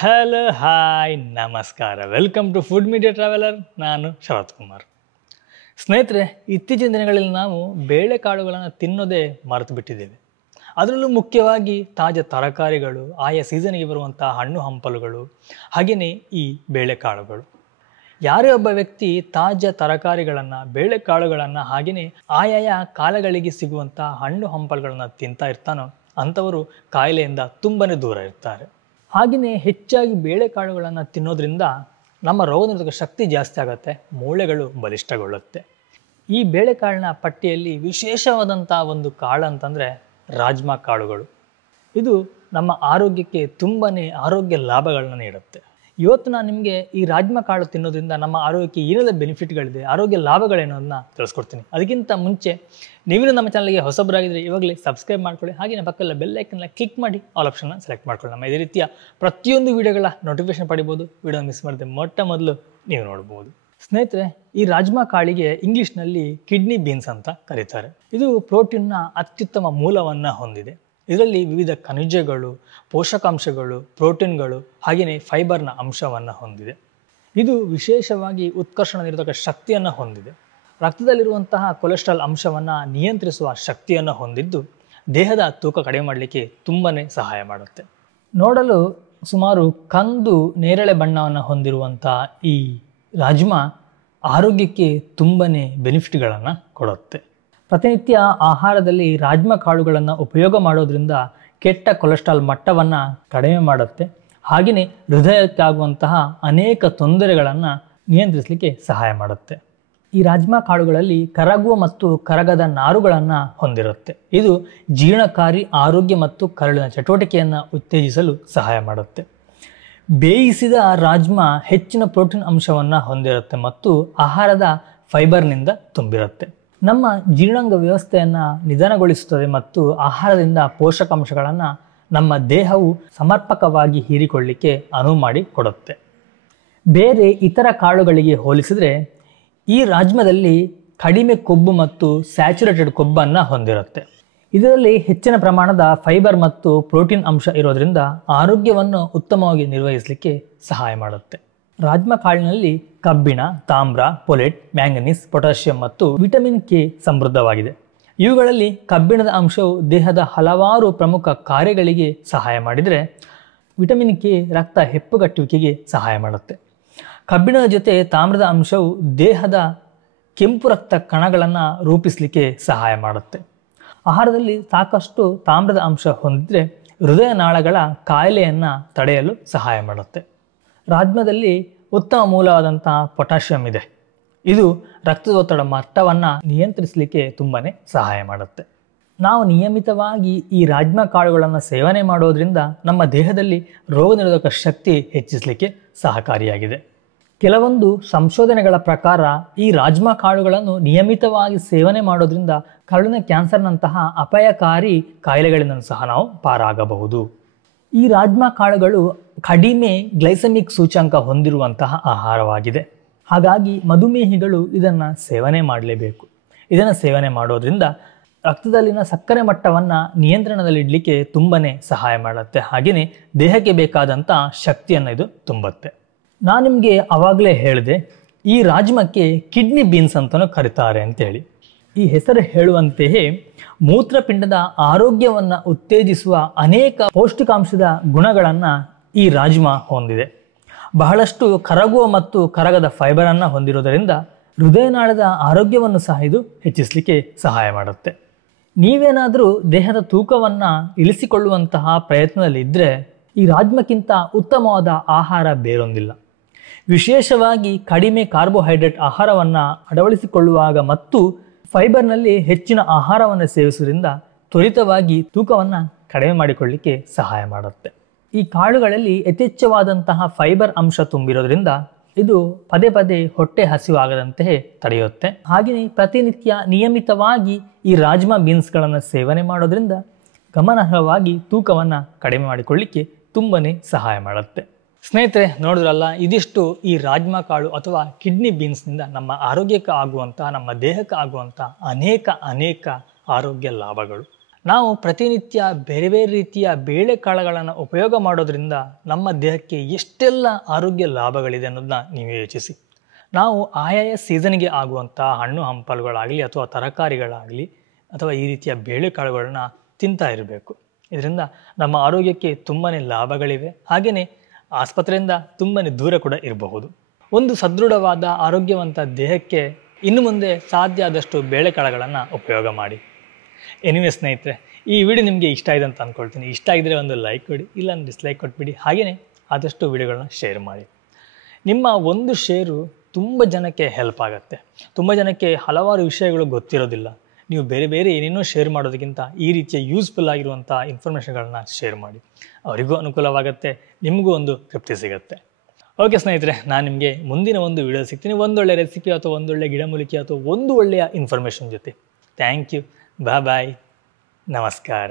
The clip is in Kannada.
ಹಲೋ ಹಾಯ್ ನಮಸ್ಕಾರ, welcome to food media traveller. ನಾನು ಶರತ್ ಕುಮಾರ್. ಸ್ನೇಹಿತರೆ, ಇತ್ತೀಚಿನ ದಿನಗಳಲ್ಲಿ ನಾವು ಬೇಳೆಕಾಳುಗಳನ್ನು ತಿನ್ನೋದೇ ಮರೆತು ಬಿಟ್ಟಿದ್ದೇವೆ. ಅದರಲ್ಲೂ ಮುಖ್ಯವಾಗಿ ತಾಜಾ ತರಕಾರಿಗಳು, ಆಯಾ ಸೀಸನ್ಗೆ ಬರುವಂಥ ಹಣ್ಣು ಹಂಪಲುಗಳು, ಹಾಗೆಯೇ ಈ ಬೇಳೆಕಾಳುಗಳು. ಯಾರೇ ಒಬ್ಬ ವ್ಯಕ್ತಿ ತಾಜಾ ತರಕಾರಿಗಳನ್ನು, ಬೇಳೆಕಾಳುಗಳನ್ನು, ಹಾಗೆಯೇ ಆಯಾಯ ಕಾಲಗಳಿಗೆ ಸಿಗುವಂಥ ಹಣ್ಣು ಹಂಪಲುಗಳನ್ನು ತಿಂತಾ ಇರ್ತಾನೋ ಅಂಥವರು ಕಾಯಿಲೆಯಿಂದ ತುಂಬಾ ದೂರ ಇರ್ತಾರೆ. ಹಾಗೆಯೇ ಹೆಚ್ಚಾಗಿ ಬೇಳೆಕಾಳುಗಳನ್ನು ತಿನ್ನೋದ್ರಿಂದ ನಮ್ಮ ರೋಗನಿರೋಧಕ ಶಕ್ತಿ ಜಾಸ್ತಿ ಆಗುತ್ತೆ, ಮೂಳೆಗಳು ಬಲಿಷ್ಠಗೊಳ್ಳುತ್ತೆ. ಈ ಬೇಳೆಕಾಳಿನ ಪಟ್ಟಿಯಲ್ಲಿ ವಿಶೇಷವಾದಂಥ ಒಂದು ಕಾಳು ಅಂತಂದರೆ ರಾಜ್ಮಾ ಕಾಳುಗಳು. ಇದು ನಮ್ಮ ಆರೋಗ್ಯಕ್ಕೆ ತುಂಬಾ ಆರೋಗ್ಯ ಲಾಭಗಳನ್ನ ನೀಡುತ್ತೆ. ಇವತ್ತು ನಾನು ನಿಮಗೆ ಈ ರಾಜ್ಮಾ ಕಾಳು ತಿನ್ನೋದ್ರಿಂದ ನಮ್ಮ ಆರೋಗ್ಯಕ್ಕೆ ಏನೆಲ್ಲ ಬೆನಿಫಿಟ್ಗಳಿದೆ, ಆರೋಗ್ಯ ಲಾಭಗಳೇನು ಅನ್ನೋದನ್ನ ತಿಳಿಸ್ಕೊಡ್ತೀನಿ. ಅದಕ್ಕಿಂತ ಮುಂಚೆ ನೀವು ನಮ್ಮ ಚಾನಲ್ಗೆ ಹೊಸಬರಾಗಿದ್ದರೆ ಇವಾಗಲೇ ಸಬ್ಸ್ಕ್ರೈಬ್ ಮಾಡ್ಕೊಳ್ಳಿ, ಹಾಗೆಯೇ ಪಕ್ಕದಲ್ಲಿ ಬೆಲ್ ಐಕನ್ನ ಕ್ಲಿಕ್ ಮಾಡಿ ಆಲ್ ಆಪ್ಷನ್ನ ಸೆಲೆಕ್ಟ್ ಮಾಡ್ಕೊಳ್ಳಿ. ನಮ್ಮ ಇದೇ ರೀತಿಯ ಪ್ರತಿಯೊಂದು ವಿಡಿಯೋಗಳ ನೋಟಿಫಿಕೇಶನ್ ಪಡಿಬೋದು. ವಿಡಿಯೋ ಮಿಸ್ ಮಾಡಿದೆ ಮೊದಲು ನೀವು ನೋಡ್ಬೋದು. ಸ್ನೇಹಿತರೆ, ಈ ರಾಜ್ಮಾ ಕಾಳಿಗೆ ಇಂಗ್ಲೀಷ್ನಲ್ಲಿ ಕಿಡ್ನಿ ಬೀನ್ಸ್ ಅಂತ ಕರೀತಾರೆ. ಇದು ಪ್ರೋಟೀನ್ನ ಅತ್ಯುತ್ತಮ ಮೂಲವನ್ನು ಹೊಂದಿದೆ. ಇದರಲ್ಲಿ ವಿವಿಧ ಖನಿಜಗಳು, ಪೋಷಕಾಂಶಗಳು, ಪ್ರೋಟೀನ್ಗಳು, ಹಾಗೆಯೇ ಫೈಬರ್ನ ಅಂಶವನ್ನು ಹೊಂದಿದೆ. ಇದು ವಿಶೇಷವಾಗಿ ಉತ್ಕರ್ಷಣ ನಿರೋಧಕ ಶಕ್ತಿಯನ್ನು ಹೊಂದಿದೆ. ರಕ್ತದಲ್ಲಿರುವಂತಹ ಕೊಲೆಸ್ಟ್ರಾಲ್ ಅಂಶವನ್ನು ನಿಯಂತ್ರಿಸುವ ಶಕ್ತಿಯನ್ನು ಹೊಂದಿದ್ದು ದೇಹದ ತೂಕ ಕಡಿಮೆ ಮಾಡಲಿಕ್ಕೆ ತುಂಬಾ ಸಹಾಯ ಮಾಡುತ್ತೆ. ನೋಡಲು ಸುಮಾರು ಕಂದು ನೇರಳೆ ಬಣ್ಣವನ್ನು ಹೊಂದಿರುವಂಥ ಈ ರಾಜ್ಮಾ ಆರೋಗ್ಯಕ್ಕೆ ತುಂಬಾ ಬೆನಿಫಿಟ್ಗಳನ್ನು ಕೊಡುತ್ತೆ. ಪ್ರತಿನಿತ್ಯ ಆಹಾರದಲ್ಲಿ ರಾಜ್ಮಾ ಕಾಳುಗಳನ್ನು ಉಪಯೋಗ ಮಾಡೋದ್ರಿಂದ ಕೆಟ್ಟ ಕೊಲೆಸ್ಟ್ರಾಲ್ ಮಟ್ಟವನ್ನು ಕಡಿಮೆ ಮಾಡುತ್ತೆ. ಹಾಗೆಯೇ ಹೃದಯಕ್ಕಾಗುವಂತಹ ಅನೇಕ ತೊಂದರೆಗಳನ್ನು ನಿಯಂತ್ರಿಸಲಿಕ್ಕೆ ಸಹಾಯ ಮಾಡುತ್ತೆ. ಈ ರಾಜ್ಮಾ ಕಾಳುಗಳಲ್ಲಿ ಕರಗುವ ಮತ್ತು ಕರಗದ ನಾರುಗಳನ್ನು ಹೊಂದಿರುತ್ತೆ. ಇದು ಜೀರ್ಣಕಾರಿ, ಆರೋಗ್ಯ ಮತ್ತು ಕರಳಿನ ಚಟುವಟಿಕೆಯನ್ನು ಉತ್ತೇಜಿಸಲು ಸಹಾಯ ಮಾಡುತ್ತೆ. ಬೇಯಿಸಿದ ರಾಜ್ಮಾ ಹೆಚ್ಚಿನ ಪ್ರೋಟೀನ್ ಅಂಶವನ್ನು ಹೊಂದಿರುತ್ತೆ ಮತ್ತು ಆಹಾರದ ಫೈಬರ್ನಿಂದ ತುಂಬಿರುತ್ತೆ. ನಮ್ಮ ಜೀರ್ಣಾಂಗ ವ್ಯವಸ್ಥೆಯನ್ನು ನಿಧಾನಗೊಳಿಸುತ್ತದೆ ಮತ್ತು ಆಹಾರದಿಂದ ಪೋಷಕಾಂಶಗಳನ್ನು ನಮ್ಮ ದೇಹವು ಸಮರ್ಪಕವಾಗಿ ಹೀರಿಕೊಳ್ಳಿಕ್ಕೆ ಅನುವು ಮಾಡಿ ಕೊಡುತ್ತೆ. ಬೇರೆ ಇತರ ಕಾಳುಗಳಿಗೆ ಹೋಲಿಸಿದರೆ ಈ ರಾಜ್ಮಾದಲ್ಲಿ ಕಡಿಮೆ ಕೊಬ್ಬು ಮತ್ತು ಸ್ಯಾಚುರೇಟೆಡ್ ಕೊಬ್ಬನ್ನು ಹೊಂದಿರುತ್ತೆ. ಇದರಲ್ಲಿ ಹೆಚ್ಚಿನ ಪ್ರಮಾಣದ ಫೈಬರ್ ಮತ್ತು ಪ್ರೋಟೀನ್ ಅಂಶ ಇರೋದರಿಂದ ಆರೋಗ್ಯವನ್ನು ಉತ್ತಮವಾಗಿ ನಿರ್ವಹಿಸಲಿಕ್ಕೆ ಸಹಾಯ ಮಾಡುತ್ತೆ. ರಾಜ್ಮಾ ಕಾಳಿನಲ್ಲಿ ಕಬ್ಬಿಣ, ತಾಮ್ರ, ಫೋಲೇಟ್, ಮ್ಯಾಂಗನೀಸ್, ಪೊಟ್ಯಾಷಿಯಂ ಮತ್ತು ವಿಟಮಿನ್ ಕೆ ಸಮೃದ್ಧವಾಗಿದೆ. ಇವುಗಳಲ್ಲಿ ಕಬ್ಬಿಣದ ಅಂಶವು ದೇಹದ ಹಲವಾರು ಪ್ರಮುಖ ಕಾರ್ಯಗಳಿಗೆ ಸಹಾಯ ಮಾಡಿದರೆ, ವಿಟಮಿನ್ ಕೆ ರಕ್ತ ಹೆಪ್ಪುಗಟ್ಟುವಿಕೆಗೆ ಸಹಾಯ ಮಾಡುತ್ತೆ. ಕಬ್ಬಿಣದ ಜೊತೆ ತಾಮ್ರದ ಅಂಶವು ದೇಹದ ಕೆಂಪು ರಕ್ತ ಕಣಗಳನ್ನು ರೂಪಿಸಲಿಕ್ಕೆ ಸಹಾಯ ಮಾಡುತ್ತೆ. ಆಹಾರದಲ್ಲಿ ಸಾಕಷ್ಟು ತಾಮ್ರದ ಅಂಶ ಹೊಂದಿದರೆ ಹೃದಯ ನಾಳಗಳ ಕಾಯಿಲೆಯನ್ನು ತಡೆಯಲು ಸಹಾಯ ಮಾಡುತ್ತೆ. ರಾಜ್ಮಾದಲ್ಲಿ ಉತ್ತಮ ಮೂಲವಾದಂತಹ ಪೊಟ್ಯಾಷಿಯಂ ಇದೆ. ಇದು ರಕ್ತದೊತ್ತಡ ಮಟ್ಟವನ್ನು ನಿಯಂತ್ರಿಸಲಿಕ್ಕೆ ತುಂಬಾ ಸಹಾಯ ಮಾಡುತ್ತೆ. ನಾವು ನಿಯಮಿತವಾಗಿ ಈ ರಾಜ್ಮಾ ಕಾಳುಗಳನ್ನು ಸೇವನೆ ಮಾಡೋದ್ರಿಂದ ನಮ್ಮ ದೇಹದಲ್ಲಿ ರೋಗ ನಿರೋಧಕ ಶಕ್ತಿ ಹೆಚ್ಚಿಸಲಿಕ್ಕೆ ಸಹಕಾರಿಯಾಗಿದೆ. ಕೆಲವೊಂದು ಸಂಶೋಧನೆಗಳ ಪ್ರಕಾರ ಈ ರಾಜ್ಮಾ ಕಾಳುಗಳನ್ನು ನಿಯಮಿತವಾಗಿ ಸೇವನೆ ಮಾಡೋದ್ರಿಂದ ಕರುಳಿನ ಕ್ಯಾನ್ಸರ್ನಂತಹ ಅಪಾಯಕಾರಿ ಕಾಯಿಲೆಗಳಿಂದ ಸಹ ನಾವು ಪಾರಾಗಬಹುದು. ಈ ರಾಜ್ಮಾ ಕಾಳುಗಳು ಕಡಿಮೆ ಗ್ಲೈಸೆಮಿಕ್ ಸೂಚ್ಯಂಕ ಹೊಂದಿರುವಂತಹ ಆಹಾರವಾಗಿದೆ. ಹಾಗಾಗಿ ಮಧುಮೇಹಿಗಳು ಇದನ್ನು ಸೇವನೆ ಮಾಡಲೇಬೇಕು. ಇದನ್ನು ಸೇವನೆ ಮಾಡೋದ್ರಿಂದ ರಕ್ತದಲ್ಲಿನ ಸಕ್ಕರೆ ಮಟ್ಟವನ್ನು ನಿಯಂತ್ರಣದಲ್ಲಿಡಲಿಕ್ಕೆ ತುಂಬಾ ಸಹಾಯ ಮಾಡುತ್ತೆ. ಹಾಗೆಯೇ ದೇಹಕ್ಕೆ ಬೇಕಾದಂಥ ಶಕ್ತಿಯನ್ನು ಇದು ತುಂಬುತ್ತೆ. ನಾನು ನಿಮಗೆ ಆವಾಗಲೇ ಹೇಳಿದೆ, ಈ ರಾಜ್ಮಾಕ್ಕೆ ಕಿಡ್ನಿ ಬೀನ್ಸ್ ಅಂತಲೂ ಕರೀತಾರೆ ಅಂತೇಳಿ. ಈ ಹೆಸರು ಹೇಳುವಂತೆಯೇ ಮೂತ್ರಪಿಂಡದ ಆರೋಗ್ಯವನ್ನು ಉತ್ತೇಜಿಸುವ ಅನೇಕ ಪೌಷ್ಟಿಕಾಂಶದ ಗುಣಗಳನ್ನು ಈ ರಾಜ್ಮಾ ಹೊಂದಿದೆ. ಬಹಳಷ್ಟು ಕರಗುವ ಮತ್ತು ಕರಗದ ಫೈಬರನ್ನು ಹೊಂದಿರುವುದರಿಂದ ಹೃದಯನಾಳದ ಆರೋಗ್ಯವನ್ನು ಸಹ ಇದು ಹೆಚ್ಚಿಸಲಿಕ್ಕೆ ಸಹಾಯ ಮಾಡುತ್ತೆ. ನೀವೇನಾದರೂ ದೇಹದ ತೂಕವನ್ನು ಇಳಿಸಿಕೊಳ್ಳುವಂತಹ ಪ್ರಯತ್ನದಲ್ಲಿದ್ದರೆ ಈ ರಾಜ್ಮಾಕ್ಕಿಂತ ಉತ್ತಮವಾದ ಆಹಾರ ಬೇರೊಂದಿಲ್ಲ. ವಿಶೇಷವಾಗಿ ಕಡಿಮೆ ಕಾರ್ಬೋಹೈಡ್ರೇಟ್ ಆಹಾರವನ್ನು ಅಳವಡಿಸಿಕೊಳ್ಳುವಾಗ ಮತ್ತು ಫೈಬರ್ನಲ್ಲಿ ಹೆಚ್ಚಿನ ಆಹಾರವನ್ನು ಸೇವಿಸುವುದರಿಂದ ತ್ವರಿತವಾಗಿ ತೂಕವನ್ನು ಕಡಿಮೆ ಮಾಡಿಕೊಳ್ಳಲಿಕ್ಕೆ ಸಹಾಯ ಮಾಡುತ್ತೆ. ಈ ಕಾಳುಗಳಲ್ಲಿ ಯಥೇಚ್ಛವಾದಂತಹ ಫೈಬರ್ ಅಂಶ ತುಂಬಿರೋದ್ರಿಂದ ಇದು ಪದೇ ಪದೇ ಹೊಟ್ಟೆ ಹಸಿವಾಗದಂತೆ ತಡೆಯುತ್ತೆ. ಹಾಗೆಯೇ ಪ್ರತಿನಿತ್ಯ ನಿಯಮಿತವಾಗಿ ಈ ರಾಜ್ಮಾ ಬೀನ್ಸ್ಗಳನ್ನು ಸೇವನೆ ಮಾಡೋದ್ರಿಂದ ಗಮನಾರ್ಹವಾಗಿ ತೂಕವನ್ನು ಕಡಿಮೆ ಮಾಡಿಕೊಳ್ಳಲಿಕ್ಕೆ ತುಂಬಾ ಸಹಾಯ ಮಾಡುತ್ತೆ. ಸ್ನೇಹಿತರೆ, ನೋಡಿದ್ರಲ್ಲ, ಇದಿಷ್ಟು ಈ ರಾಜ್ಮಾ ಕಾಳು ಅಥವಾ ಕಿಡ್ನಿ ಬೀನ್ಸ್ನಿಂದ ನಮ್ಮ ಆರೋಗ್ಯಕ್ಕೆ ಆಗುವಂತಹ, ನಮ್ಮ ದೇಹಕ್ಕೆ ಆಗುವಂಥ ಅನೇಕ ಆರೋಗ್ಯ ಲಾಭಗಳು. ನಾವು ಪ್ರತಿನಿತ್ಯ ಬೇರೆ ಬೇರೆ ರೀತಿಯ ಬೇಳೆಕಾಳುಗಳನ್ನು ಉಪಯೋಗ ಮಾಡೋದ್ರಿಂದ ನಮ್ಮ ದೇಹಕ್ಕೆ ಎಷ್ಟೆಲ್ಲ ಆರೋಗ್ಯ ಲಾಭಗಳಿದೆ ಅನ್ನೋದನ್ನ ನೀವು ಯೋಚಿಸಿ. ನಾವು ಆಯಾಯ ಸೀಸನ್ಗೆ ಆಗುವಂಥ ಹಣ್ಣು ಹಂಪಲುಗಳಾಗಲಿ ಅಥವಾ ತರಕಾರಿಗಳಾಗಲಿ ಅಥವಾ ಈ ರೀತಿಯ ಬೇಳೆಕಾಳುಗಳನ್ನ ತಿಂತಾ ಇರಬೇಕು. ಇದರಿಂದ ನಮ್ಮ ಆರೋಗ್ಯಕ್ಕೆ ತುಂಬಾ ಲಾಭಗಳಿವೆ. ಹಾಗೆಯೇ ಆಸ್ಪತ್ರೆಯಿಂದ ತುಂಬಾ ದೂರ ಕೂಡ ಇರಬಹುದು. ಒಂದು ಸದೃಢವಾದ ಆರೋಗ್ಯವಂತ ದೇಹಕ್ಕೆ ಇನ್ನು ಮುಂದೆ ಸಾಧ್ಯ ಆದಷ್ಟು ಬೇಳೆಕಾಳುಗಳನ್ನು ಉಪಯೋಗ ಮಾಡಿ. ಎನಿವೆ ಸ್ನೇಹಿತರೆ, ಈ ವಿಡಿಯೋ ನಿಮಗೆ ಇಷ್ಟ ಆಗಿದೆ ಅಂತ ಅಂದ್ಕೊಳ್ತೀನಿ. ಇಷ್ಟ ಆಗಿದ್ರೆ ಒಂದು ಲೈಕ್ ಕೊಡಿ, ಇಲ್ಲ ಡಿಸ್ಲೈಕ್ ಕೊಟ್ಬಿಡಿ. ಹಾಗೆಯೇ ಆದಷ್ಟು ವಿಡಿಯೋಗಳನ್ನ ಶೇರ್ ಮಾಡಿ. ನಿಮ್ಮ ಒಂದು ಶೇರು ತುಂಬ ಜನಕ್ಕೆ ಹೆಲ್ಪ್ ಆಗುತ್ತೆ. ತುಂಬ ಜನಕ್ಕೆ ಹಲವಾರು ವಿಷಯಗಳು ಗೊತ್ತಿರೋದಿಲ್ಲ. ನೀವು ಬೇರೆ ಬೇರೆ ಏನೇನೋ ಶೇರ್ ಮಾಡೋದಕ್ಕಿಂತ ಈ ರೀತಿಯ ಯೂಸ್ಫುಲ್ ಆಗಿರುವಂಥ ಇನ್ಫಾರ್ಮೇಷನ್ಗಳನ್ನ ಶೇರ್ ಮಾಡಿ. ಅವರಿಗೂ ಅನುಕೂಲವಾಗುತ್ತೆ, ನಿಮಗೂ ಒಂದು ತೃಪ್ತಿ ಸಿಗುತ್ತೆ. ಓಕೆ ಸ್ನೇಹಿತರೆ, ನಾನು ನಿಮಗೆ ಮುಂದಿನ ಒಂದು ವಿಡಿಯೋ ಸಿಗ್ತೀನಿ, ಒಂದೊಳ್ಳೆ ರೆಸಿಪಿ ಅಥವಾ ಒಂದೊಳ್ಳೆ ಗಿಡಮೂಲಿಕೆ ಅಥವಾ ಒಂದು ಒಳ್ಳೆಯ ಇನ್ಫಾರ್ಮೇಷನ್ ಜೊತೆ. Thank you. ಬಾಯ್. ನಮಸ್ಕಾರ.